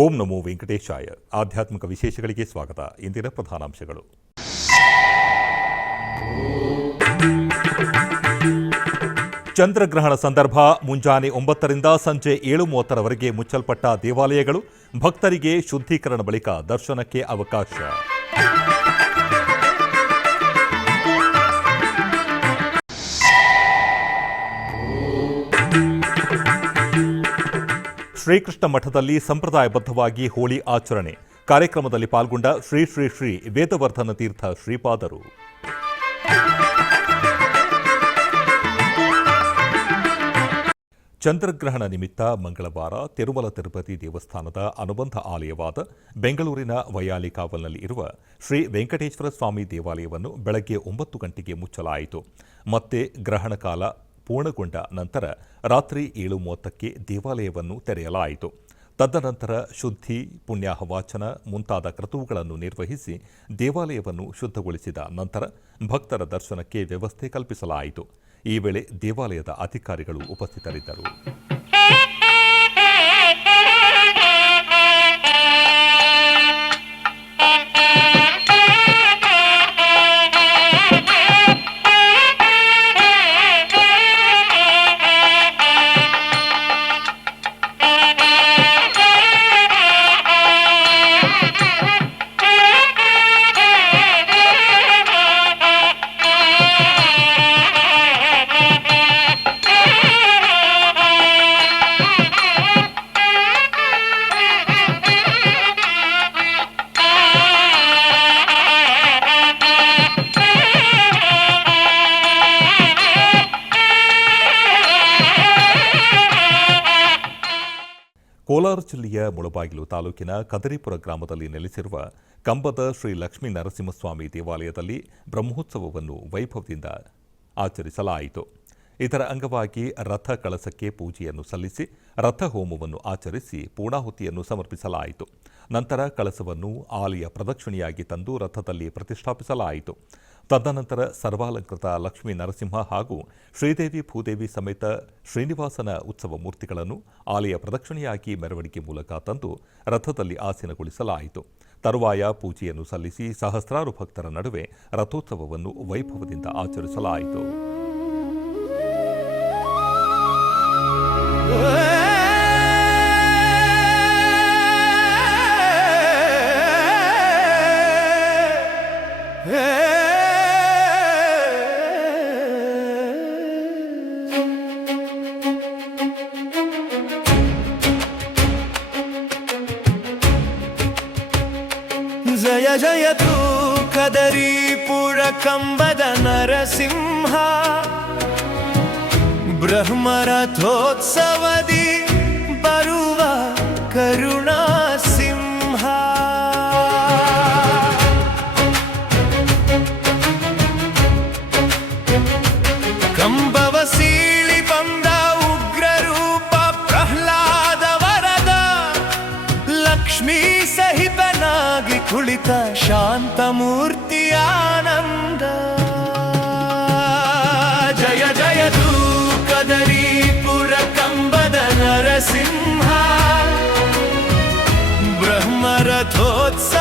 ಓಂ ನಮೋ ವೆಂಕಟೇಶಾಯ. ಆಧ್ಯಾತ್ಮಿಕ ವಿಶೇಷಗಳಿಗೆ ಸ್ವಾಗತ. ಇಂದಿನ ಪ್ರಧಾನಾಂಶಗಳು. ಚಂದ್ರಗ್ರಹಣ ಸಂದರ್ಭ ಮುಂಜಾನೆ 9ರಿಂದ ಸಂಜೆ 7:30ರವರೆಗೆ ಮುಚ್ಚಲ್ಪಟ್ಟ ದೇವಾಲಯಗಳು. ಭಕ್ತರಿಗೆ ಶುದ್ಧೀಕರಣ ಬಳಿಕ ದರ್ಶನಕ್ಕೆ ಅವಕಾಶ. ಶ್ರೀಕೃಷ್ಣ ಮಠದಲ್ಲಿ ಸಂಪ್ರದಾಯಬದ್ಧವಾಗಿ ಹೋಳಿ ಆಚರಣೆ. ಕಾರ್ಯಕ್ರಮದಲ್ಲಿ ಪಾಲ್ಗೊಂಡ ಶ್ರೀ ಶ್ರೀ ಶ್ರೀ ವೇದವರ್ಧನ ತೀರ್ಥ ಶ್ರೀಪಾದರು. ಚಂದ್ರಗ್ರಹಣ ನಿಮಿತ್ತ ಮಂಗಳವಾರ ತಿರುಮಲ ತಿರುಪತಿ ದೇವಸ್ಥಾನದ ಅನುಬಂಧ ಆಲಯವಾದ ಬೆಂಗಳೂರಿನ ವೈಯಾಲಿ ಕಾವಲ್ನಲ್ಲಿ ಇರುವ ಶ್ರೀ ವೆಂಕಟೇಶ್ವರ ಸ್ವಾಮಿ ದೇವಾಲಯವನ್ನು ಬೆಳಗ್ಗೆ 9 ಗಂಟೆಗೆ ಮುಚ್ಚಲಾಯಿತು. ಮತ್ತೆ ಗ್ರಹಣ ಕಾಲ ಪೂರ್ಣಗೊಂಡ ನಂತರ ರಾತ್ರಿ 7:30ಕ್ಕೆ ದೇವಾಲಯವನ್ನು ತೆರೆಯಲಾಯಿತು. ತದನಂತರ ಶುದ್ಧಿ, ಪುಣ್ಯಾಹವಾಚನ ಮುಂತಾದ ಕ್ರತುವುಗಳನ್ನು ನಿರ್ವಹಿಸಿ ದೇವಾಲಯವನ್ನು ಶುದ್ಧಗೊಳಿಸಿದ ನಂತರ ಭಕ್ತರ ದರ್ಶನಕ್ಕೆ ವ್ಯವಸ್ಥೆ ಕಲ್ಪಿಸಲಾಯಿತು. ಈ ವೇಳೆ ದೇವಾಲಯದ ಅಧಿಕಾರಿಗಳು ಉಪಸ್ಥಿತರಿದ್ದರು. ಕೋಲಾರ ಜಿಲ್ಲೆಯ ಮುಳಬಾಗಿಲು ತಾಲೂಕಿನ ಕದರಿಪುರ ಗ್ರಾಮದಲ್ಲಿ ನೆಲೆಸಿರುವ ಕಂಬದ ಶ್ರೀ ಲಕ್ಷ್ಮೀ ನರಸಿಂಹಸ್ವಾಮಿ ದೇವಾಲಯದಲ್ಲಿ ಬ್ರಹ್ಮೋತ್ಸವವನ್ನು ವೈಭವದಿಂದ ಆಚರಿಸಲಾಯಿತು. ಇದರ ಅಂಗವಾಗಿ ರಥ ಕಳಸಕ್ಕೆ ಪೂಜೆಯನ್ನು ಸಲ್ಲಿಸಿ ರಥ ಹೋಮವನ್ನು ಆಚರಿಸಿ ಪೂರ್ಣಾಹುತಿಯನ್ನು ಸಮರ್ಪಿಸಲಾಯಿತು. ನಂತರ ಕಳಸವನ್ನು ಆಲಯ ಪ್ರದಕ್ಷಿಣೆಯಾಗಿ ತಂದು ರಥದಲ್ಲಿ ಪ್ರತಿಷ್ಠಾಪಿಸಲಾಯಿತು. ತದನಂತರ ಸರ್ವಾಲಂಕೃತ ಲಕ್ಷ್ಮೀ ನರಸಿಂಹ ಹಾಗೂ ಶ್ರೀದೇವಿ ಭೂದೇವಿ ಸಮೇತ ಶ್ರೀನಿವಾಸನ ಉತ್ಸವ ಮೂರ್ತಿಗಳನ್ನು ಆಲಯ ಪ್ರದಕ್ಷಿಣೆಯಾಗಿ ಮೆರವಣಿಗೆ ಮೂಲಕ ತಂದು ರಥದಲ್ಲಿ ಆಸೀನಗೊಳಿಸಲಾಯಿತು. ತರುವಾಯ ಪೂಜೆಯನ್ನು ಸಲ್ಲಿಸಿ ಸಹಸ್ರಾರು ಭಕ್ತರ ನಡುವೆ ರಥೋತ್ಸವವನ್ನು ವೈಭವದಿಂದ ಆಚರಿಸಲಾಯಿತು. ಜಯ ಜಯತು ಕದರಿಪುರ ಕಂಬದ ನರಸಿಂಹ, ಬ್ರಹ್ಮರಥೋತ್ಸವದಿ ಬರುವ ಕರುಣಾ ಸಿಂಹ. ಕಂಬವ ಸೀಳಿ ಬಂದ ಉಗ್ರ ರೂಪ ಪ್ರಹ್ಲಾದ ವರದ, ಲಕ್ಷ್ಮೀ ಸಹಿತನಾಗಿ ಕುಳಿತ ಶಾಂತ ಮೂರ್ತಿ ಆನಂದ. ಜಯ ಜಯತು ಕದರಿಪುರ ಕಂಬದ ನರಸಿಂಹ, ಬ್ರಹ್ಮರಥೋತ್ಸವದಿ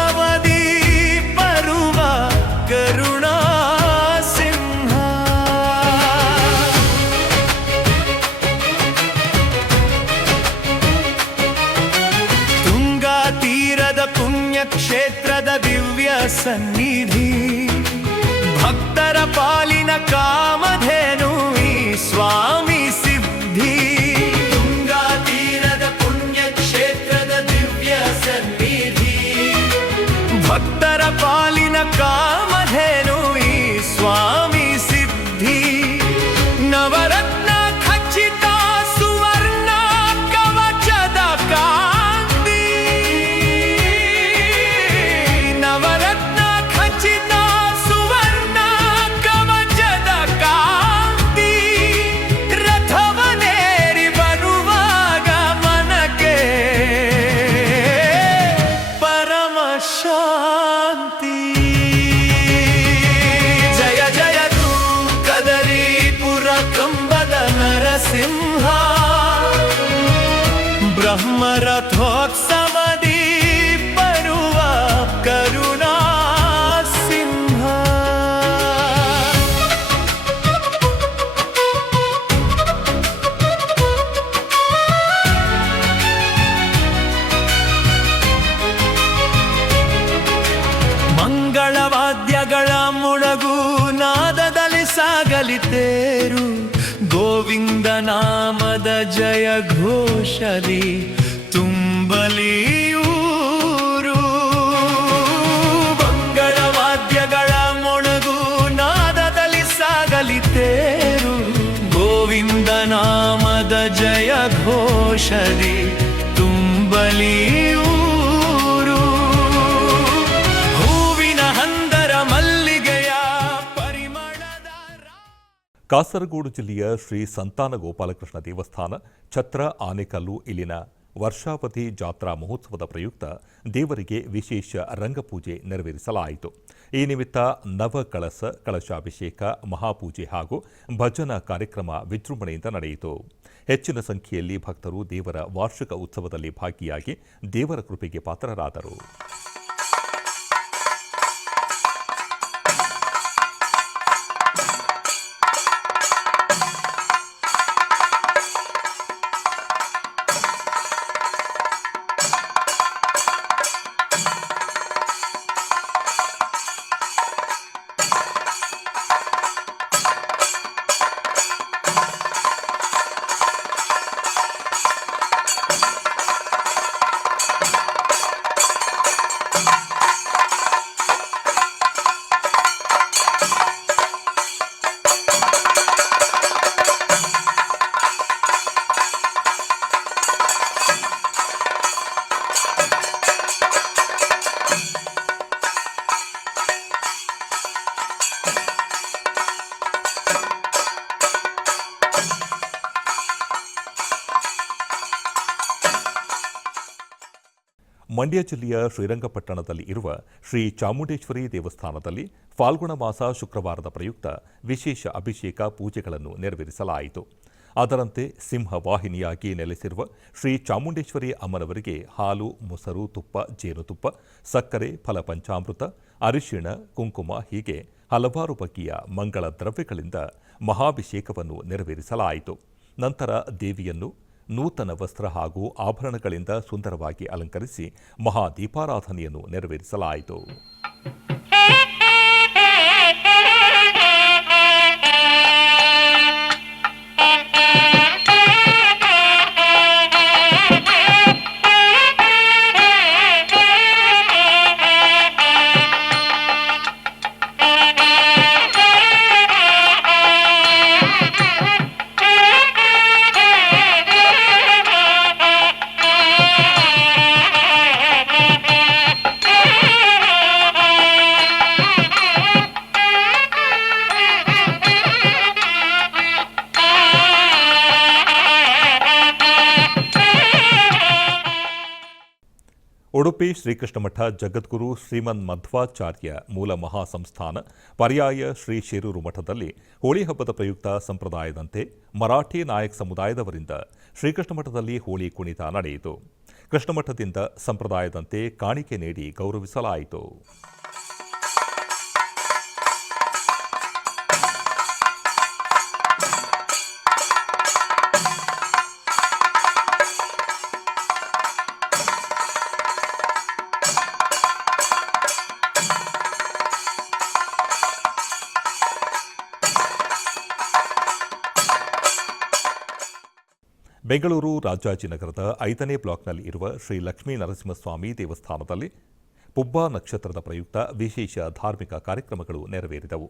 ಬರುವ ಕರುಣಾ ಸಿಂಹ. ತುಂಗಾ ತೀರದ ಪುಣ್ಯಕ್ಷೇತ್ರದ ದಿವ್ಯ ಸನ್ನಿಧಿ, ಭಕ್ತರ ಪಾಲಿನ ಕಾಮಧೇನು ಈ ಸ್ವಾಮಿ ಸಿದ್ಧಿ. ತುಂಗಾ ತೀರದ ಪುಣ್ಯಕ್ಷೇತ್ರದ ದಿವ್ಯ ಸನ್ನಿಧಿ, ಭಕ್ತರ ಪಾಲಿನ ಕಾಮಧೇನು ಈ ಸ್ವಾಮಿ ಸಿದ್ಧಿ. ನವರತ್ನ ಖಚಿತ ಸುವರ್ಣ ಕವಚದ ಕಾಂತಿ, ನವರತ್ನ ಖಚಿತ ಸುವರ್ಣ ಕವಚದ ಕಾಂತಿ. ರಥವನೇರಿ ಬರುವಾಗ ಮನಕ್ಕೆ ಪರಮ ಶಾಂತಿ. ವಾದ್ಯಗಳ ಮುಳಗು ನಾದದಲ್ಲಿ ಸಾಗಲಿ ತೇರು ಗೋವಿಂದ ನಾಮದ ಜಯ ಘೋಷಲಿ ತುಂಬಲಿ ಊರು ಮಂಗಳ ವಾದ್ಯಗಳ ಮೊಳಗು ನಾದದಲ್ಲಿ ಸಾಗಲಿ ತೇರು ಗೋವಿಂದ ನಾಮದ ಜಯ ಘೋಷಲಿ ತುಂಬಲಿ ಊರು ಹೂವಿನ ಹಂದರ ಮಲ್ಲಿಗೆಯ ಪರಿಮಳದ ಕಾಸರಗೋಡು ಜಿಲ್ಲೆಯ ಶ್ರೀ ಸಂತಾನ ಗೋಪಾಲಕೃಷ್ಣ ದೇವಸ್ಥಾನ ಛತ್ರ ಆನೆಕಲ್ಲು ಇಲ್ಲಿನ ವರ್ಷಾವಧಿ ಜಾತ್ರಾ ಮಹೋತ್ಸವದ ಪ್ರಯುಕ್ತ ದೇವರಿಗೆ ವಿಶೇಷ ರಂಗಪೂಜೆ ನೆರವೇರಿಸಲಾಯಿತು. ಈ ನಿಮಿತ್ತ ಕಳಶಾಭಿಷೇಕ, ಮಹಾಪೂಜೆ ಹಾಗೂ ಭಜನಾ ಕಾರ್ಯಕ್ರಮ ವಿಜೃಂಭಣೆಯಿಂದ ನಡೆಯಿತು. ಹೆಚ್ಚಿನ ಸಂಖ್ಯೆಯಲ್ಲಿ ಭಕ್ತರು ದೇವರ ವಾರ್ಷಿಕ ಉತ್ಸವದಲ್ಲಿ ಭಾಗಿಯಾಗಿ ದೇವರ ಕೃಪೆಗೆ ಪಾತ್ರರಾದರು. ಮಂಡ್ಯ ಜಿಲ್ಲೆಯ ಶ್ರೀರಂಗಪಟ್ಟಣದಲ್ಲಿ ಇರುವ ಶ್ರೀ ಚಾಮುಂಡೇಶ್ವರಿ ದೇವಸ್ಥಾನದಲ್ಲಿ ಫಾಲ್ಗುಣ ಮಾಸ ಶುಕ್ರವಾರದ ಪ್ರಯುಕ್ತ ವಿಶೇಷ ಅಭಿಷೇಕ ಪೂಜೆಗಳನ್ನು ನೆರವೇರಿಸಲಾಯಿತು. ಅದರಂತೆ ಸಿಂಹವಾಹಿನಿಯಾಗಿ ನೆಲೆಸಿರುವ ಶ್ರೀ ಚಾಮುಂಡೇಶ್ವರಿ ಅಮ್ಮನವರಿಗೆ ಹಾಲು, ಮೊಸರು, ತುಪ್ಪ, ಜೇನುತುಪ್ಪ, ಸಕ್ಕರೆ, ಫಲಪಂಚಾಮೃತ, ಅರಿಶಿಣ, ಕುಂಕುಮ ಹೀಗೆ ಹಲವಾರು ಬಗೆಯ ಮಂಗಳ ದ್ರವ್ಯಗಳಿಂದ ಮಹಾಭಿಷೇಕವನ್ನು ನೆರವೇರಿಸಲಾಯಿತು. ನಂತರ ದೇವಿಯನ್ನು ನೂತನ ವಸ್ತ್ರ ಹಾಗೂ ಆಭರಣಗಳಿಂದ ಸುಂದರವಾಗಿ ಅಲಂಕರಿಸಿ ಮಹಾದೀಪಾರಾಧನೆಯನ್ನು ನೆರವೇರಿಸಲಾಯಿತು. ಉಡುಪಿ ಶ್ರೀಕೃಷ್ಣಮಠ ಜಗದ್ಗುರು ಶ್ರೀಮನ್ ಮಧ್ವಾಚಾರ್ಯ ಮೂಲ ಮಹಾಸಂಸ್ಥಾನ ಪರ್ಯಾಯ ಶ್ರೀ ಶಿರೂರು ಮಠದಲ್ಲಿ ಹೋಳಿ ಹಬ್ಬದ ಪ್ರಯುಕ್ತ ಸಂಪ್ರದಾಯದಂತೆ ಮರಾಠಿ ನಾಯಕ್ ಸಮುದಾಯದವರಿಂದ ಶ್ರೀಕೃಷ್ಣಮಠದಲ್ಲಿ ಹೋಳಿ ಕುಣಿತ ನಡೆಯಿತು. ಕೃಷ್ಣಮಠದಿಂದ ಸಂಪ್ರದಾಯದಂತೆ ಕಾಣಿಕೆ ನೀಡಿ ಗೌರವಿಸಲಾಯಿತು. ಬೆಂಗಳೂರು ರಾಜಾಜಿನಗರದ 5ನೇ ಬ್ಲಾಕ್ನಲ್ಲಿ ಇರುವ ಶ್ರೀ ಲಕ್ಷ್ಮೀ ನರಸಿಂಹಸ್ವಾಮಿ ದೇವಸ್ಥಾನದಲ್ಲಿ ಪುಬ್ಬ ನಕ್ಷತ್ರದ ಪ್ರಯುಕ್ತ ವಿಶೇಷ ಧಾರ್ಮಿಕ ಕಾರ್ಯಕ್ರಮಗಳು ನೆರವೇರಿದವು.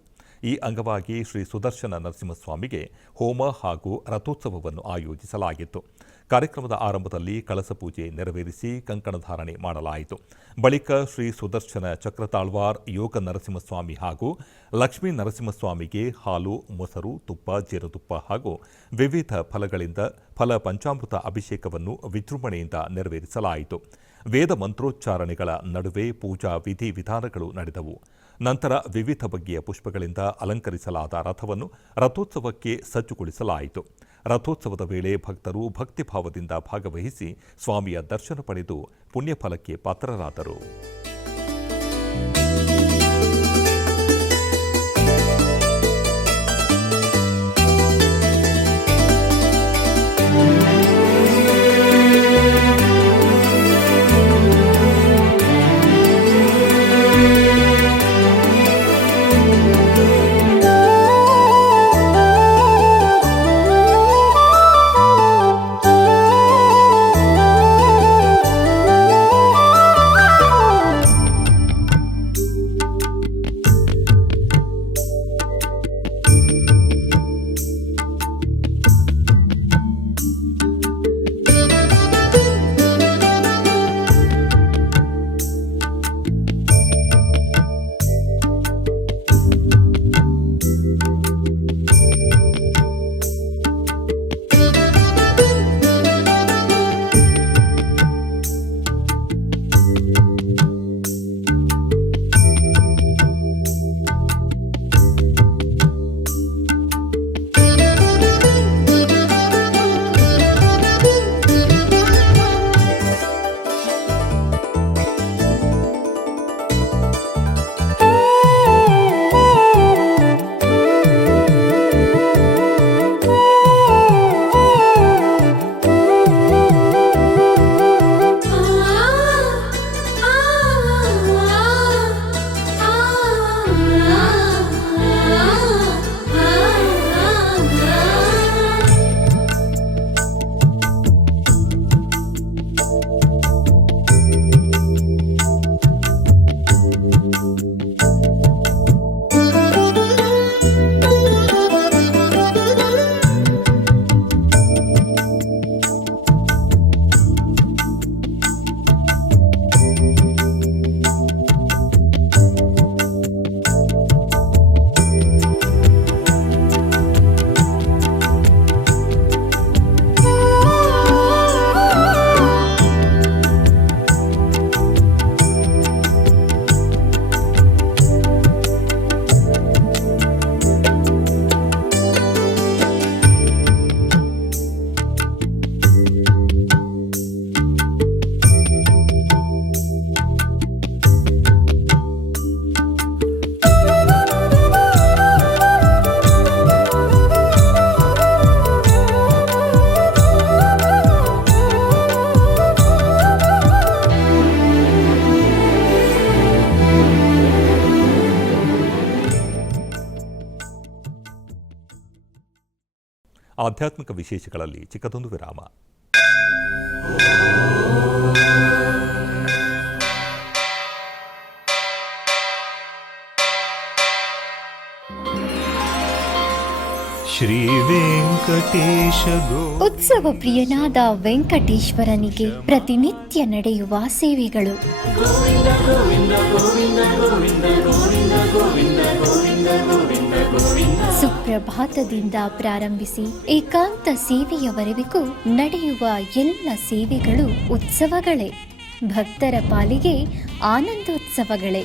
ಈ ಅಂಗವಾಗಿ ಶ್ರೀ ಸುದರ್ಶನ ನರಸಿಂಹಸ್ವಾಮಿಗೆ ಹೋಮ ಹಾಗೂ ರಥೋತ್ಸವವನ್ನು ಆಯೋಜಿಸಲಾಗಿತ್ತು. ಕಾರ್ಯಕ್ರಮದ ಆರಂಭದಲ್ಲಿ ಕಳಸ ಪೂಜೆ ನೆರವೇರಿಸಿ ಕಂಕಣಧಾರಣೆ ಮಾಡಲಾಯಿತು. ಬಳಿಕ ಶ್ರೀ ಸುದರ್ಶನ ಚಕ್ರತಾಳ್ವಾರ್ ಯೋಗ ನರಸಿಂಹಸ್ವಾಮಿ ಹಾಗೂ ಲಕ್ಷ್ಮೀ ನರಸಿಂಹಸ್ವಾಮಿಗೆ ಹಾಲು, ಮೊಸರು, ತುಪ್ಪ, ಜೇನುತುಪ್ಪ ಹಾಗೂ ವಿವಿಧ ಫಲಗಳಿಂದ ಫಲ ಪಂಚಾಮೃತ ಅಭಿಷೇಕವನ್ನು ವಿಜೃಂಭಣೆಯಿಂದ ನೆರವೇರಿಸಲಾಯಿತು. ವೇದ ಮಂತ್ರೋಚ್ಚಾರಣೆಗಳ ನಡುವೆ ಪೂಜಾ ವಿಧಿ ವಿಧಾನಗಳು ನಡೆದವು. ನಂತರ ವಿವಿಧ ಬಗೆಯ ಪುಷ್ಪಗಳಿಂದ ಅಲಂಕರಿಸಲಾದ ರಥವನ್ನು ರಥೋತ್ಸವಕ್ಕೆ ಸಜ್ಜುಗೊಳಿಸಲಾಯಿತು. ರಥೋತ್ಸವದ ವೇಳೆ ಭಕ್ತರು ಭಕ್ತಿಭಾವದಿಂದ ಭಾಗವಹಿಸಿ ಸ್ವಾಮಿಯ ದರ್ಶನ ಪಡೆದು ಪುಣ್ಯಫಲಕ್ಕೆ ಪಾತ್ರರಾದರು. ಆಧ್ಯಾತ್ಮಿಕ ವಿಶೇಷಗಳಲ್ಲಿ ಚಿಕ್ಕದೊಂದು ವಿರಾಮ. ಶ್ರೀ ವೆಂಕಟೇಶ ಉತ್ಸವ ಪ್ರಿಯನಾದ ವೆಂಕಟೇಶ್ವರನಿಗೆ ಪ್ರತಿನಿತ್ಯ ನಡೆಯುವ ಸೇವೆಗಳು. ಸುಪ್ರಭಾತದಿಂದ ಪ್ರಾರಂಭಿಸಿ ಏಕಾಂತ ಸೇವೆಯವರೆಗೂ ನಡೆಯುವ ಎಲ್ಲ ಸೇವೆಗಳು ಉತ್ಸವಗಳೇ. ಭಕ್ತರ ಪಾಲಿಗೆ ಆನಂದೋತ್ಸವಗಳೇ.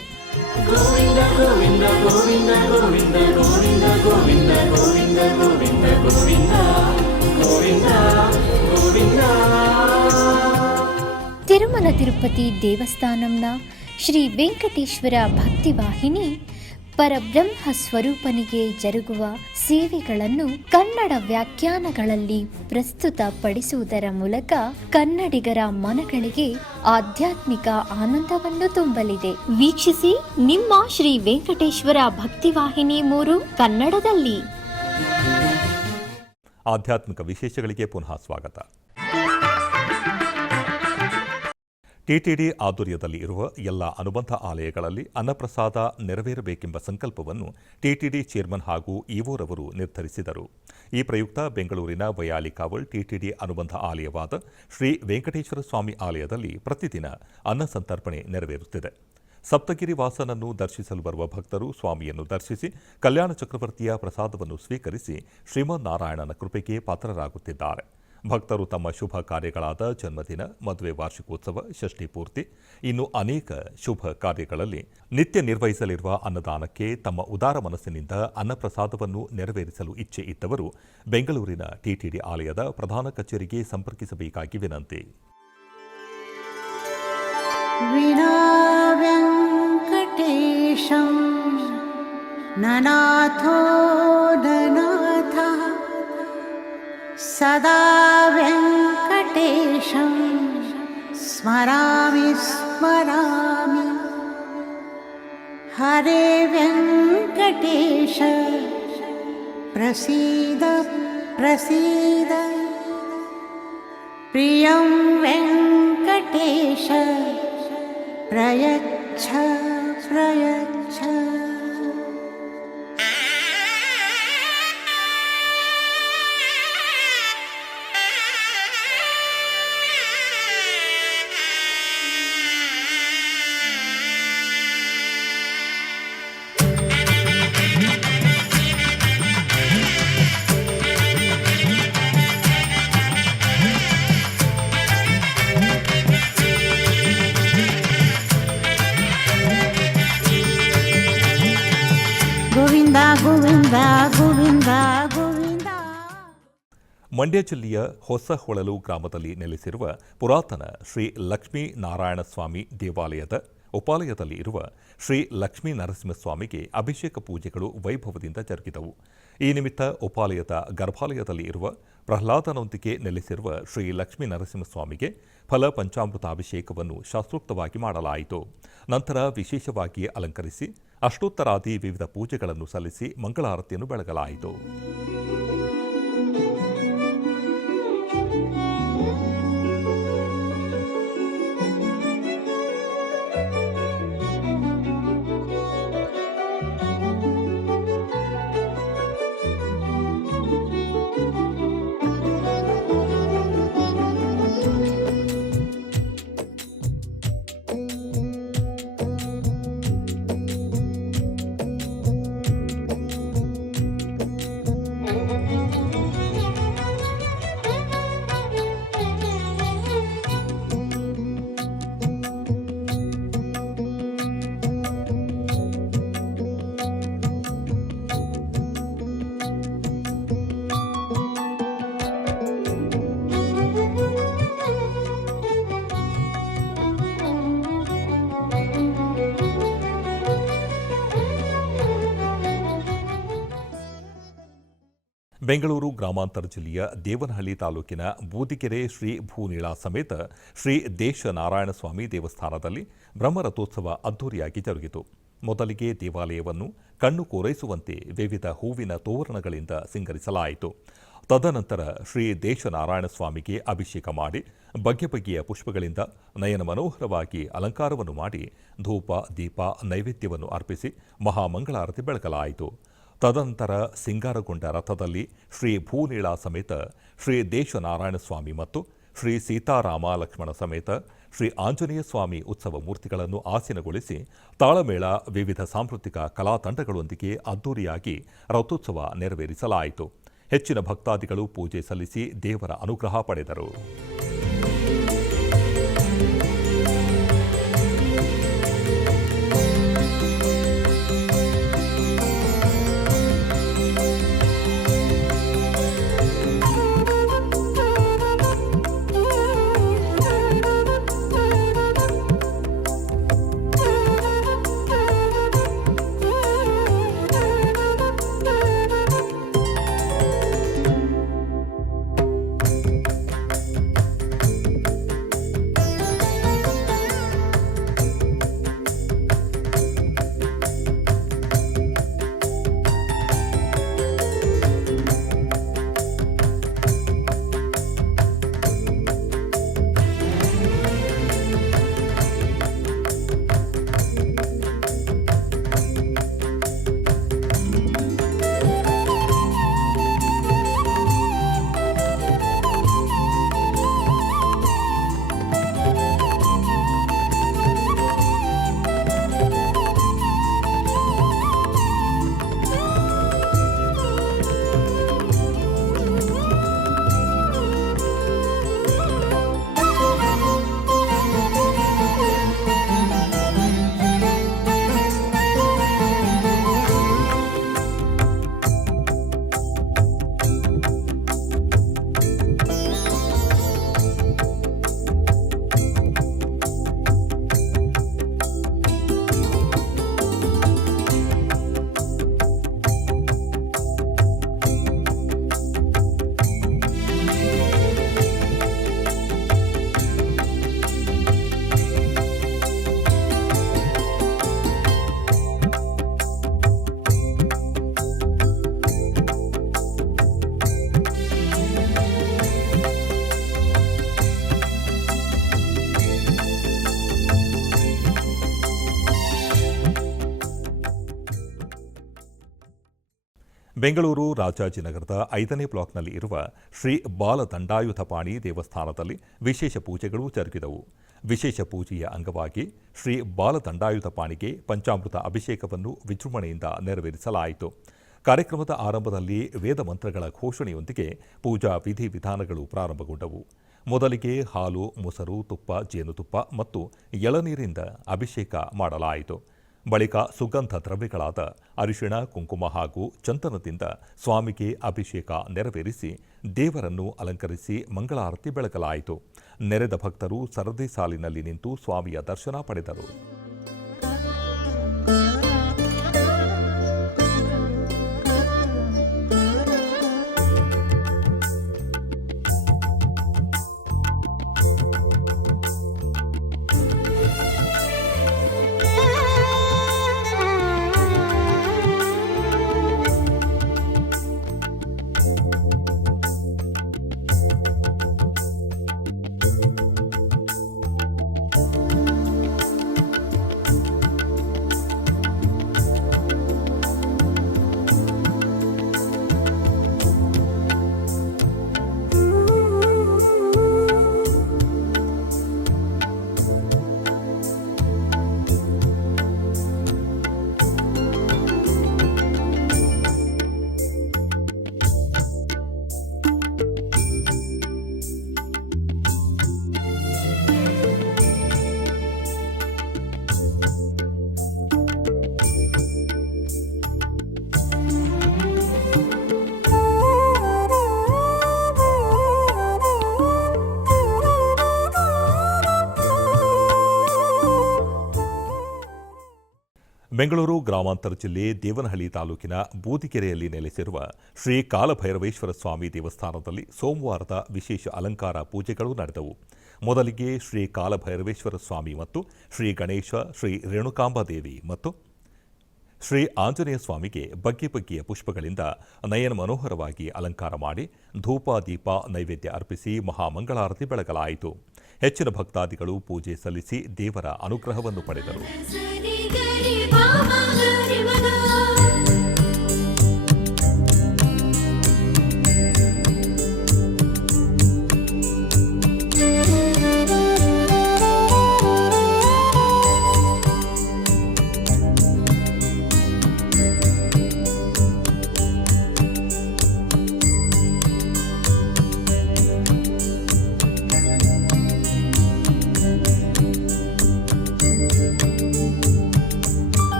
ತಿರುಮಲ ತಿರುಪತಿ ದೇವಸ್ಥಾನಂನ ಶ್ರೀ ವೆಂಕಟೇಶ್ವರ ಭಕ್ತಿವಾಹಿನಿ ಪರಬ್ರಹ್ಮ ಸ್ವರೂಪನಿಗೆ ಜರುಗುವ ಸೇವೆಗಳನ್ನು ಕನ್ನಡ ವ್ಯಾಖ್ಯಾನಗಳಲ್ಲಿ ಪ್ರಸ್ತುತಪಡಿಸುವುದರ ಮೂಲಕ ಕನ್ನಡಿಗರ ಮನಗಳಿಗೆ ಆಧ್ಯಾತ್ಮಿಕ ಆನಂದವನ್ನು ತುಂಬಲಿದೆ. ವೀಕ್ಷಿಸಿ ನಿಮ್ಮ ಶ್ರೀ ವೆಂಕಟೇಶ್ವರ ಭಕ್ತಿವಾಹಿನಿ 3 ಕನ್ನಡದಲ್ಲಿ. ಆಧ್ಯಾತ್ಮಿಕ ವಿಶೇಷಗಳಿಗೆ ಪುನಃ ಸ್ವಾಗತ. ಟಿಟಿಡಿ ಆಧ್ವರ್ಯದಲ್ಲಿ ಇರುವ ಎಲ್ಲ ಅನುಬಂಧ ಆಲಯಗಳಲ್ಲಿ ಅನ್ನಪ್ರಸಾದ ನೆರವೇರಬೇಕೆಂಬ ಸಂಕಲ್ಪವನ್ನು ಟಿಟಿಡಿ ಚೇರ್ಮನ್ ಹಾಗೂ ಇಒರವರು ನಿರ್ಧರಿಸಿದರು. ಈ ಪ್ರಯುಕ್ತ ಬೆಂಗಳೂರಿನ ವೈಯಾಲಿಕಾವಲ್ ಟಿಟಿಡಿ ಅನುಬಂಧ ಆಲಯವಾದ ಶ್ರೀ ವೆಂಕಟೇಶ್ವರ ಸ್ವಾಮಿ ಆಲಯದಲ್ಲಿ ಪ್ರತಿದಿನ ಅನ್ನ ಸಂತರ್ಪಣೆ ನೆರವೇರುತ್ತಿದೆ. ಸಪ್ತಗಿರಿ ವಾಸನನ್ನು ದರ್ಶಿಸಲು ಬರುವ ಭಕ್ತರು ಸ್ವಾಮಿಯನ್ನು ದರ್ಶಿಸಿ ಕಲ್ಯಾಣ ಚಕ್ರವರ್ತಿಯ ಪ್ರಸಾದವನ್ನು ಸ್ವೀಕರಿಸಿ ಶ್ರೀಮನ್ನಾರಾಯಣನ ಕೃಪೆಗೆ ಪಾತ್ರರಾಗುತ್ತಿದ್ದಾರೆ. ಭಕ್ತರು ತಮ್ಮ ಶುಭ ಕಾರ್ಯಗಳಾದ ಜನ್ಮದಿನ, ಮದುವೆ, ವಾರ್ಷಿಕೋತ್ಸವ, ಷಷ್ಠಿ ಪೂರ್ತಿ, ಇನ್ನು ಅನೇಕ ಶುಭ ಕಾರ್ಯಗಳಲ್ಲಿ ನಿತ್ಯ ನಿರ್ವಹಿಸಲಿರುವ ಅನ್ನದಾನಕ್ಕೆ ತಮ್ಮ ಉದಾರ ಮನಸ್ಸಿನಿಂದ ಅನ್ನಪ್ರಸಾದವನ್ನು ನೆರವೇರಿಸಲು ಇಚ್ಛೆ ಇದ್ದವರು ಬೆಂಗಳೂರಿನ ಟಿಟಿಡಿ ಆಲಯದ ಪ್ರಧಾನ ಕಚೇರಿಗೆ ಸಂಪರ್ಕಿಸಬೇಕಾಗಿ ವಿನಂತಿ. ವಿನಾ ವೆಂಕಟೇಶಂ ನನಾಥೋ ನನಾಥ ಸದಾ ವೆಂಕಟೇಶಂ ಸ್ಮರಾಮಿ ಸ್ಮರಾಮಿ. ಹರೇ ವೆಂಕಟೇಶ ಪ್ರಸೀದ ಪ್ರಸೀದ. ಪ್ರಿಯಂ ವೆಂಕಟೇಶ ಪ್ರಯಚ್ಛ ಪ್ರಯಚ್ಛ. ಗೋವಿಂದ ಗೋವಿಂದ ಗೋವಿಂದ ಗೋವಿಂದ. ಮಂಡ್ಯ ಜಿಲ್ಲೆಯ ಹೊಸಹೊಳಲು ಗ್ರಾಮದಲ್ಲಿ ನೆಲೆಸಿರುವ ಪುರಾತನ ಶ್ರೀ ಲಕ್ಷ್ಮೀ ನಾರಾಯಣ ಸ್ವಾಮಿ ದೇವಾಲಯದ ಉಪಾಲಯದಲ್ಲಿ ಇರುವ ಶ್ರೀ ಲಕ್ಷ್ಮೀ ನರಸಿಂಹಸ್ವಾಮಿಗೆ ಅಭಿಷೇಕ ಪೂಜೆಗಳು ವೈಭವದಿಂದ ಜರುಗಿದವು. ಈ ನಿಮಿತ್ತ ಉಪಾಲಯದ ಗರ್ಭಾಲಯದಲ್ಲಿ ಇರುವ ಪ್ರಹ್ಲಾದನೊಂದಿಗೆ ನೆಲೆಸಿರುವ ಶ್ರೀ ಲಕ್ಷ್ಮೀ ನರಸಿಂಹಸ್ವಾಮಿಗೆ ಫಲ ಪಂಚಾಮೃತಾಭಿಷೇಕವನ್ನು ಶಾಸ್ತ್ರೋಕ್ತವಾಗಿ ಮಾಡಲಾಯಿತು. ನಂತರ ವಿಶೇಷವಾಗಿ ಅಲಂಕರಿಸಿ ಅಷ್ಟೋತ್ತರಾದಿ ವಿವಿಧ ಪೂಜೆಗಳನ್ನು ಸಲ್ಲಿಸಿ ಮಂಗಳಾರತಿಯನ್ನು ಬೆಳಗಲಾಯಿತು. ಬೆಂಗಳೂರು ಗ್ರಾಮಾಂತರ ಜಿಲ್ಲೆಯ ದೇವನಹಳ್ಳಿ ತಾಲೂಕಿನ ಬೂದಿಗೆರೆ ಶ್ರೀ ಭೂನೀಳಾ ಸಮೇತ ಶ್ರೀ ದೇಶ ನಾರಾಯಣಸ್ವಾಮಿ ದೇವಸ್ಥಾನದಲ್ಲಿ ಬ್ರಹ್ಮರಥೋತ್ಸವ ಅದ್ದೂರಿಯಾಗಿ ಜರುಗಿತು. ಮೊದಲಿಗೆ ದೇವಾಲಯವನ್ನು ಕಣ್ಣು ಕೋರೈಸುವಂತೆ ವಿವಿಧ ಹೂವಿನ ತೋರಣಗಳಿಂದ ಸಿಂಗರಿಸಲಾಯಿತು. ತದನಂತರ ಶ್ರೀ ದೇಶನಾರಾಯಣ ಸ್ವಾಮಿಗೆ ಅಭಿಷೇಕ ಮಾಡಿ ಬಗೆ ಬಗೆಯ ಪುಷ್ಪಗಳಿಂದ ನಯನ ಮನೋಹರವಾಗಿ ಅಲಂಕಾರವನ್ನು ಮಾಡಿ ಧೂಪ ದೀಪ ನೈವೇದ್ಯವನ್ನು ಅರ್ಪಿಸಿ ಮಹಾಮಂಗಳಾರತಿ ಬೆಳಗಲಾಯಿತು. ತದನಂತರ ಸಿಂಗಾರಗೊಂಡ ರಥದಲ್ಲಿ ಶ್ರೀ ಭೂನೀಳಾ ಸಮೇತ ಶ್ರೀ ದೇಶನಾರಾಯಣ ಸ್ವಾಮಿ ಮತ್ತು ಶ್ರೀ ಸೀತಾರಾಮ ಲಕ್ಷ್ಮಣ ಸಮೇತ ಶ್ರೀ ಆಂಜನೇಯ ಸ್ವಾಮಿ ಉತ್ಸವ ಮೂರ್ತಿಗಳನ್ನು ಆಸೀನಗೊಳಿಸಿ ತಾಳಮೇಳ ವಿವಿಧ ಸಾಂಸ್ಕೃತಿಕ ಕಲಾತಂಡಗಳೊಂದಿಗೆ ಅದ್ದೂರಿಯಾಗಿ ರಥೋತ್ಸವ ನೆರವೇರಿಸಲಾಯಿತು. ಹೆಚ್ಚಿನ ಭಕ್ತಾದಿಗಳು ಪೂಜೆ ಸಲ್ಲಿಸಿ ದೇವರ ಅನುಗ್ರಹ ಪಡೆದರು. ಬೆಂಗಳೂರು ರಾಜಾಜಿನಗರದ 5ನೇ ಬ್ಲಾಕ್ನಲ್ಲಿ ಇರುವ ಶ್ರೀ ಬಾಲದಂಡಾಯುಧಪಾಣಿ ದೇವಸ್ಥಾನದಲ್ಲಿ ವಿಶೇಷ ಪೂಜೆಗಳು ಜರುಗಿದವು. ವಿಶೇಷ ಪೂಜೆಯ ಅಂಗವಾಗಿ ಶ್ರೀ ಬಾಲದಂಡಾಯುಧಪಾಣಿಗೆ ಪಂಚಾಮೃತ ಅಭಿಷೇಕವನ್ನು ವಿಜೃಂಭಣೆಯಿಂದ ನೆರವೇರಿಸಲಾಯಿತು. ಕಾರ್ಯಕ್ರಮದ ಆರಂಭದಲ್ಲಿ ವೇದ ಮಂತ್ರಗಳ ಘೋಷಣೆಯೊಂದಿಗೆ ಪೂಜಾ ವಿಧಿವಿಧಾನಗಳು ಪ್ರಾರಂಭಗೊಂಡವು. ಮೊದಲಿಗೆ ಹಾಲು, ಮೊಸರು, ತುಪ್ಪ, ಜೇನುತುಪ್ಪ ಮತ್ತು ಎಳನೀರಿಂದ ಅಭಿಷೇಕ ಮಾಡಲಾಯಿತು. ಬಳಿಕ ಸುಗಂಧ ದ್ರವ್ಯಗಳಾದ ಅರಿಶಿಣ, ಕುಂಕುಮ ಹಾಗೂ ಚಂದನದಿಂದ ಸ್ವಾಮಿಗೆ ಅಭಿಷೇಕ ನೆರವೇರಿಸಿ ದೇವರನ್ನು ಅಲಂಕರಿಸಿ ಮಂಗಳಾರತಿ ಬೆಳಗಲಾಯಿತು. ನೆರೆದ ಭಕ್ತರು ಸರದಿ ಸಾಲಿನಲ್ಲಿ ನಿಂತು ಸ್ವಾಮಿಯ ದರ್ಶನ ಪಡೆದರು. ಬೆಂಗಳೂರು ಗ್ರಾಮಾಂತರ ಜಿಲ್ಲೆ ದೇವನಹಳ್ಳಿ ತಾಲೂಕಿನ ಬೂದಿಗೆರೆಯಲ್ಲಿ ನೆಲೆಸಿರುವ ಶ್ರೀ ಕಾಲಭೈರವೇಶ್ವರ ಸ್ವಾಮಿ ದೇವಸ್ಥಾನದಲ್ಲಿ ಸೋಮವಾರದ ವಿಶೇಷ ಅಲಂಕಾರ ಪೂಜೆಗಳು ನಡೆದವು. ಮೊದಲಿಗೆ ಶ್ರೀ ಕಾಲಭೈರವೇಶ್ವರ ಸ್ವಾಮಿ ಮತ್ತು ಶ್ರೀ ಗಣೇಶ, ಶ್ರೀ ರೇಣುಕಾಂಬಾದೇವಿ ಮತ್ತು ಶ್ರೀ ಆಂಜನೇಯ ಸ್ವಾಮಿಗೆ ಬಗೆ ಬಗೆಯ ಪುಷ್ಪಗಳಿಂದ ನಯನ ಮನೋಹರವಾಗಿ ಅಲಂಕಾರ ಮಾಡಿ ಧೂಪ ದೀಪ ನೈವೇದ್ಯ ಅರ್ಪಿಸಿ ಮಹಾಮಂಗಳಾರತಿ ಬೆಳಗಲಾಯಿತು. ಹೆಚ್ಚಿನ ಭಕ್ತಾದಿಗಳು ಪೂಜೆ ಸಲ್ಲಿಸಿ ದೇವರ ಅನುಗ್ರಹವನ್ನು ಪಡೆದರು.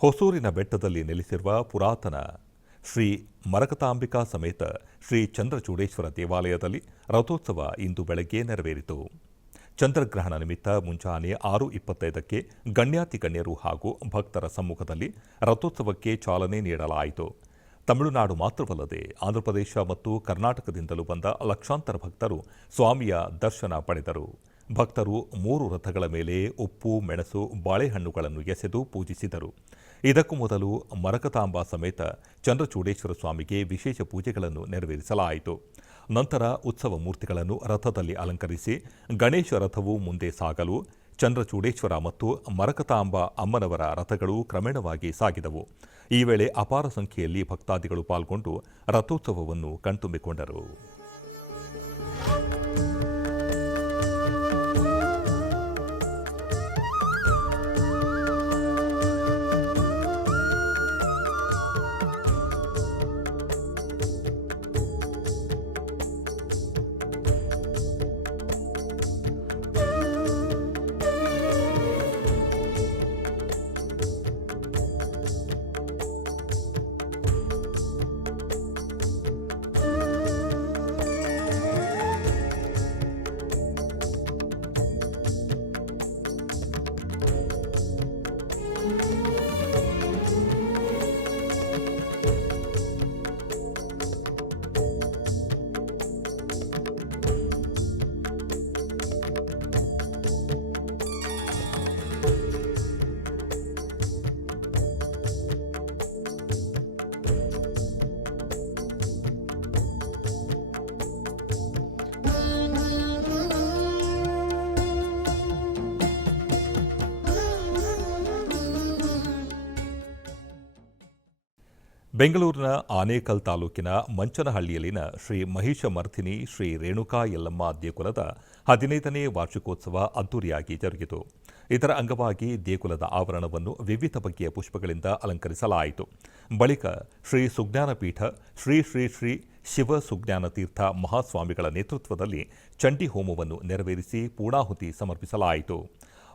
ಹೊಸೂರಿನ ಬೆಟ್ಟದಲ್ಲಿ ನೆಲೆಸಿರುವ ಪುರಾತನ ಶ್ರೀ ಮರಕತಾಂಬಿಕಾ ಸಮೇತ ಶ್ರೀ ಚಂದ್ರಚೂಡೇಶ್ವರ ದೇವಾಲಯದಲ್ಲಿ ರಥೋತ್ಸವ ಇಂದು ಬೆಳಗ್ಗೆ ನೆರವೇರಿತು. ಚಂದ್ರಗ್ರಹಣ ನಿಮಿತ್ತ ಮುಂಜಾನೆ 6:25ಕ್ಕೆ ಗಣ್ಯಾತಿ ಗಣ್ಯರು ಹಾಗೂ ಭಕ್ತರ ಸಮ್ಮುಖದಲ್ಲಿ ರಥೋತ್ಸವಕ್ಕೆ ಚಾಲನೆ ನೀಡಲಾಯಿತು. ತಮಿಳುನಾಡು ಮಾತ್ರವಲ್ಲದೆ ಆಂಧ್ರಪ್ರದೇಶ ಮತ್ತು ಕರ್ನಾಟಕದಿಂದಲೂ ಬಂದ ಲಕ್ಷಾಂತರ ಭಕ್ತರು ಸ್ವಾಮಿಯ ದರ್ಶನ ಪಡೆದರು. ಭಕ್ತರು 3 ರಥಗಳ ಮೇಲೆ ಉಪ್ಪು, ಮೆಣಸು, ಬಾಳೆಹಣ್ಣುಗಳನ್ನು ಎಸೆದು ಪೂಜಿಸಿದರು. ಇದಕ್ಕೂ ಮೊದಲು ಮರಕತಾಂಬಾ ಸಮೇತ ಚಂದ್ರಚೂಡೇಶ್ವರ ಸ್ವಾಮಿಗೆ ವಿಶೇಷ ಪೂಜೆಗಳನ್ನು ನೆರವೇರಿಸಲಾಯಿತು. ನಂತರ ಉತ್ಸವ ಮೂರ್ತಿಗಳನ್ನು ರಥದಲ್ಲಿ ಅಲಂಕರಿಸಿ ಗಣೇಶ ರಥವು ಮುಂದೆ ಸಾಗಲು ಚಂದ್ರಚೂಡೇಶ್ವರ ಮತ್ತು ಮರಕತಾಂಬಾ ಅಮ್ಮನವರ ರಥಗಳು ಕ್ರಮೇಣವಾಗಿ ಸಾಗಿದವು. ಈ ವೇಳೆ ಅಪಾರ ಸಂಖ್ಯೆಯಲ್ಲಿ ಭಕ್ತಾದಿಗಳು ಪಾಲ್ಗೊಂಡು ರಥೋತ್ಸವವನ್ನು ಕಣ್ತುಂಬಿಕೊಂಡರು. ಬೆಂಗಳೂರಿನ ಆನೇಕಲ್ ತಾಲೂಕಿನ ಮಂಚನಹಳ್ಳಿಯಲ್ಲಿನ ಶ್ರೀ ಮಹಿಷಮರ್ಧಿನಿ ಶ್ರೀ ರೇಣುಕಾ ಯಲ್ಲಮ್ಮ ದೇಗುಲದ 15ನೇ ವಾರ್ಷಿಕೋತ್ಸವ ಅದ್ದೂರಿಯಾಗಿ ಜರುಗಿತು. ಇದರ ಅಂಗವಾಗಿ ದೇಗುಲದ ಆವರಣವನ್ನು ವಿವಿಧ ಬಗೆಯ ಪುಷ್ಪಗಳಿಂದ ಅಲಂಕರಿಸಲಾಯಿತು. ಬಳಿಕ ಶ್ರೀ ಸುಜ್ಞಾನಪೀಠ ಶ್ರೀ ಶ್ರೀ ಶ್ರೀ ಶಿವ ಸುಜ್ಞಾನ ತೀರ್ಥ ಮಹಾಸ್ವಾಮಿಗಳ ನೇತೃತ್ವದಲ್ಲಿ ಚಂಡಿ ಹೋಮವನ್ನು ನೆರವೇರಿಸಿ ಪೂರ್ಣಾಹುತಿ ಸಮರ್ಪಿಸಲಾಯಿತು.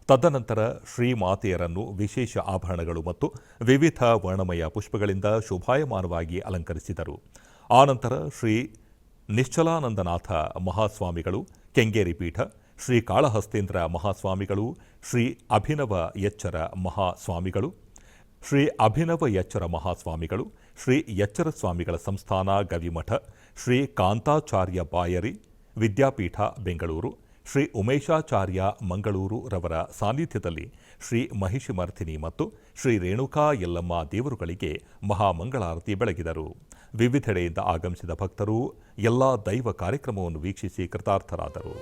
ತದನಂತರ ಶ್ರೀಮಾತೆಯರನ್ನು ವಿಶೇಷ ಆಭರಣಗಳು ಮತ್ತು ವಿವಿಧ ವರ್ಣಮಯ ಪುಷ್ಪಗಳಿಂದ ಶೋಭಾಯಮಾನವಾಗಿ ಅಲಂಕರಿಸಿದರು. ಆನಂತರ ಶ್ರೀ ನಿಶ್ಚಲಾನಂದನಾಥ ಮಹಾಸ್ವಾಮಿಗಳು, ಕೆಂಗೇರಿ ಪೀಠ, ಶ್ರೀ ಕಾಳಹಸ್ತೇಂದ್ರ ಮಹಾಸ್ವಾಮಿಗಳು, ಶ್ರೀ ಅಭಿನವ ಎಚ್ಚರ ಮಹಾಸ್ವಾಮಿಗಳು, ಶ್ರೀ ಅಭಿನವ ಎಚ್ಚರ ಮಹಾಸ್ವಾಮಿಗಳು, ಶ್ರೀ ಎಚ್ಚರ ಸ್ವಾಮಿಗಳ ಸಂಸ್ಥಾನ ಗವಿಮಠ, ಶ್ರೀ ಕಾಂತಾಚಾರ್ಯ ಬಾಯರಿ ವಿದ್ಯಾಪೀಠ ಬೆಂಗಳೂರು, ಶ್ರೀ ಉಮೇಶಾಚಾರ್ಯ ಮಂಗಳೂರು ರವರ ಸಾನ್ನಿಧ್ಯದಲ್ಲಿ ಶ್ರೀ ಮಹಿಷಮರ್ಧಿನಿ ಮತ್ತು ಶ್ರೀ ರೇಣುಕಾ ಯಲ್ಲಮ್ಮ ದೇವರುಗಳಿಗೆ ಮಹಾಮಂಗಳಾರತಿ ಬೆಳಗಿದರು. ವಿವಿಧೆಡೆಯಿಂದ ಆಗಮಿಸಿದ ಭಕ್ತರು ಎಲ್ಲಾ ದೈವ ಕಾರ್ಯಕ್ರಮವನ್ನು ವೀಕ್ಷಿಸಿ ಕೃತಾರ್ಥರಾದರು.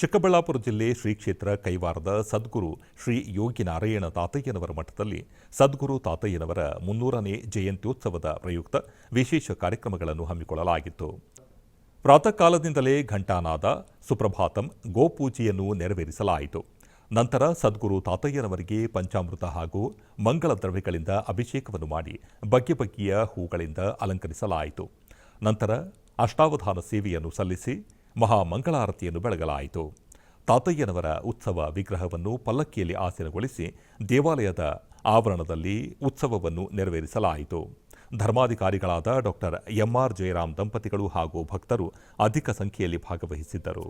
ಚಿಕ್ಕಬಳ್ಳಾಪುರ ಜಿಲ್ಲೆ ಶ್ರೀ ಕ್ಷೇತ್ರ ಕೈವಾರದ ಸದ್ಗುರು ಶ್ರೀ ಯೋಗಿ ನಾರಾಯಣ ತಾತಯ್ಯನವರ ಮಠದಲ್ಲಿ ಸದ್ಗುರು ತಾತಯ್ಯನವರ 300ನೇ ಜಯಂತ್ಯೋತ್ಸವದ ಪ್ರಯುಕ್ತ ವಿಶೇಷ ಕಾರ್ಯಕ್ರಮಗಳನ್ನು ಹಮ್ಮಿಕೊಳ್ಳಲಾಗಿತ್ತು. ಪ್ರಾತಃ ಕಾಲದಿಂದಲೇ ಘಂಟಾನಾದ, ಸುಪ್ರಭಾತಂ, ಗೋಪೂಜೆಯನ್ನು ನೆರವೇರಿಸಲಾಯಿತು. ನಂತರ ಸದ್ಗುರು ತಾತಯ್ಯನವರಿಗೆ ಪಂಚಾಮೃತ ಹಾಗೂ ಮಂಗಳ ದ್ರವ್ಯಗಳಿಂದ ಅಭಿಷೇಕವನ್ನು ಮಾಡಿ ಬಗೆ ಬಗೆಯ ಹೂಗಳಿಂದ ಅಲಂಕರಿಸಲಾಯಿತು. ನಂತರ ಅಷ್ಟಾವಧಾನ ಸೇವೆಯನ್ನು ಸಲ್ಲಿಸಿ ಮಹಾಮಂಗಳಾರತಿಯನ್ನು ಬೆಳಗಲಾಯಿತು. ತಾತಯ್ಯನವರ ಉತ್ಸವ ವಿಗ್ರಹವನ್ನು ಪಲ್ಲಕ್ಕಿಯಲ್ಲಿ ಆಸೀನಗೊಳಿಸಿ ದೇವಾಲಯದ ಆವರಣದಲ್ಲಿ ಉತ್ಸವವನ್ನು ನೆರವೇರಿಸಲಾಯಿತು. ಧರ್ಮಾಧಿಕಾರಿಗಳಾದ ಡಾಕ್ಟರ್ ಎಂಆರ್ ಜಯರಾಮ್ ದಂಪತಿಗಳು ಹಾಗೂ ಭಕ್ತರು ಅಧಿಕ ಸಂಖ್ಯೆಯಲ್ಲಿ ಭಾಗವಹಿಸಿದ್ದರು.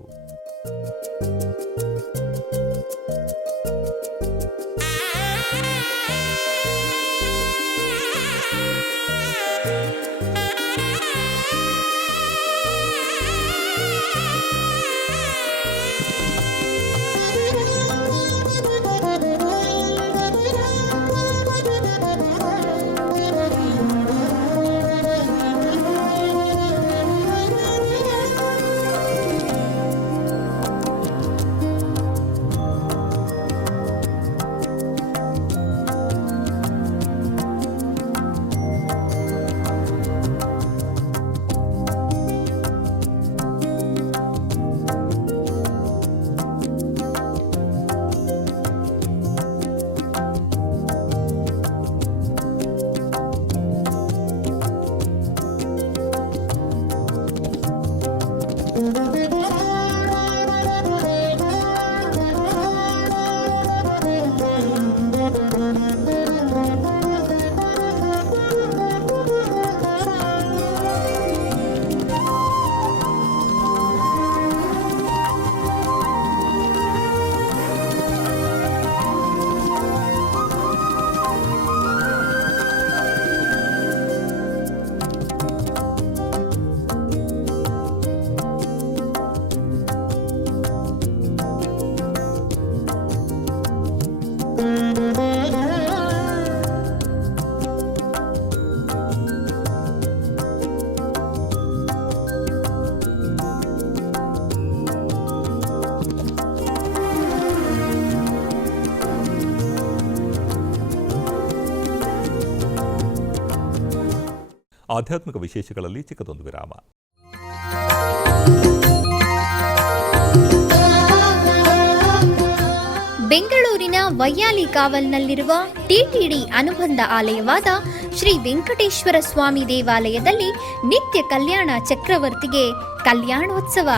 ಆಧ್ಯಾತ್ಮಿಕ ವಿಶೇಷಗಳಲ್ಲಿ ಚಿಕ್ಕದೊಂದು ವಿರಾಮ. ಬೆಂಗಳೂರಿನ ವೈಯಾಲಿ ಕಾವಲ್ನಲ್ಲಿರುವ ಟಿಟಿಡಿ ಅನುಬಂಧ ಆಲಯವಾದ ಶ್ರೀ ವೆಂಕಟೇಶ್ವರ ಸ್ವಾಮಿ ದೇವಾಲಯದಲ್ಲಿ ನಿತ್ಯ ಕಲ್ಯಾಣ ಚಕ್ರವರ್ತಿಗೆ ಕಲ್ಯಾಣೋತ್ಸವ.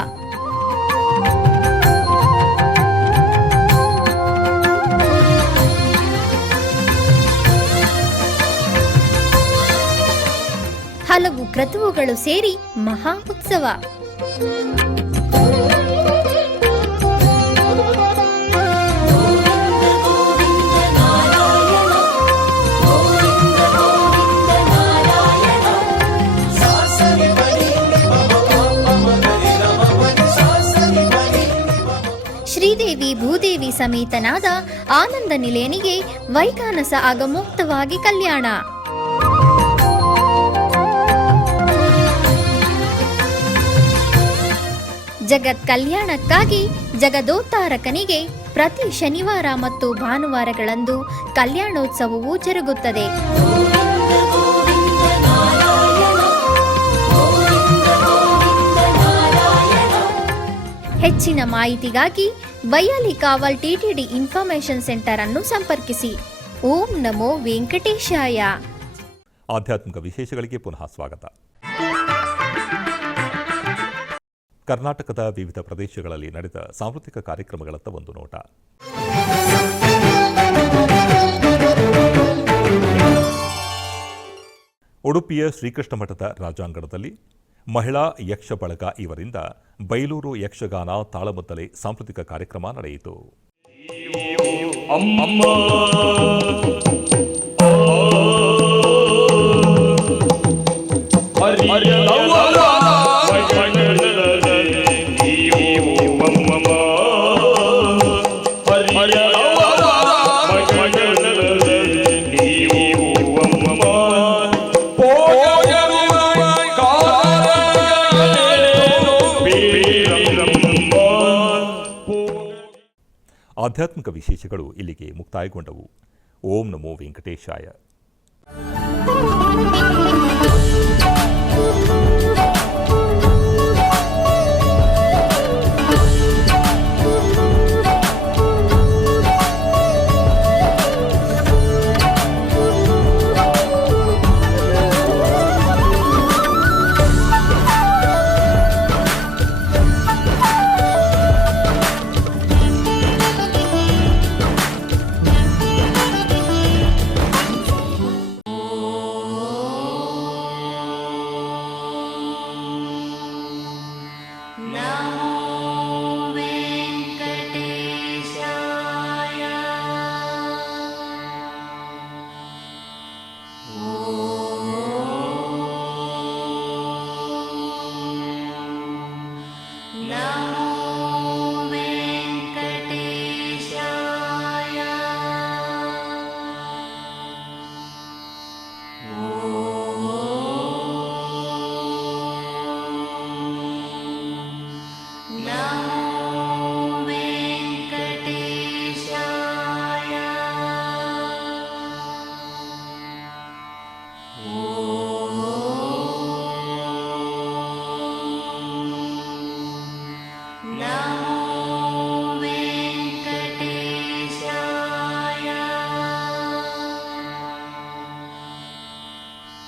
ಹಲವು ಕ್ರತುವುಗಳು ಸೇರಿ ಮಹಾ ಉತ್ಸವ. ಶ್ರೀದೇವಿ ಭೂದೇವಿ ಸಮೇತನಾದ ಆನಂದ ನಿಲಯನಿಗೆ ವೈಖಾನಸ ಆಗಮೋಕ್ತವಾಗಿ ಕಲ್ಯಾಣ. ಜಗತ್ ಕಲ್ಯಾಣಕ್ಕಾಗಿ ಜಗದೋತ್ತಾರಕನಿಗೆ ಪ್ರತಿ ಶನಿವಾರ ಮತ್ತು ಭಾನುವಾರಗಳಂದು ಕಲ್ಯಾಣೋತ್ಸವವು ಜರುಗುತ್ತದೆ. ಹೆಚ್ಚಿನ ಮಾಹಿತಿಗಾಗಿ ವೈಯಾಲಿ ಕಾವಲ್ ಟಿಟಿಡಿ ಇನ್ಫಾರ್ಮೇಶನ್ ಸೆಂಟರ್ ಅನ್ನು ಸಂಪರ್ಕಿಸಿ. ಓಂ ನಮೋ ವೆಂಕಟೇಶಾಯ. ಆಧ್ಯಾತ್ಮಿಕ ವಿಶೇಷಗಳಿಗೆ ಪುನಃ ಸ್ವಾಗತ. ಕರ್ನಾಟಕದ ವಿವಿಧ ಪ್ರದೇಶಗಳಲ್ಲಿ ನಡೆದ ಸಾಂಸ್ಕೃತಿಕ ಕಾರ್ಯಕ್ರಮಗಳತ್ತ ಒಂದು ನೋಟ. ಉಡುಪಿಯ ಶ್ರೀಕೃಷ್ಣ ಮಠದ ರಾಜಾಂಗಣದಲ್ಲಿ ಮಹಿಳಾ ಯಕ್ಷ ಬಳಗ ಇವರಿಂದ ಬೈಲೂರು ಯಕ್ಷಗಾನ ತಾಳಮದ್ದಲೆ ಸಾಂಸ್ಕೃತಿಕ ಕಾರ್ಯಕ್ರಮ ನಡೆಯಿತು. ಆಧ್ಯಾತ್ಮಿಕ ವಿಶೇಷಗಳು ಇಲ್ಲಿಗೆ ಮುಕ್ತಾಯಗೊಂಡವು. ಓಂ ನಮೋ ವೆಂಕಟೇಶಾಯ.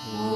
Oh.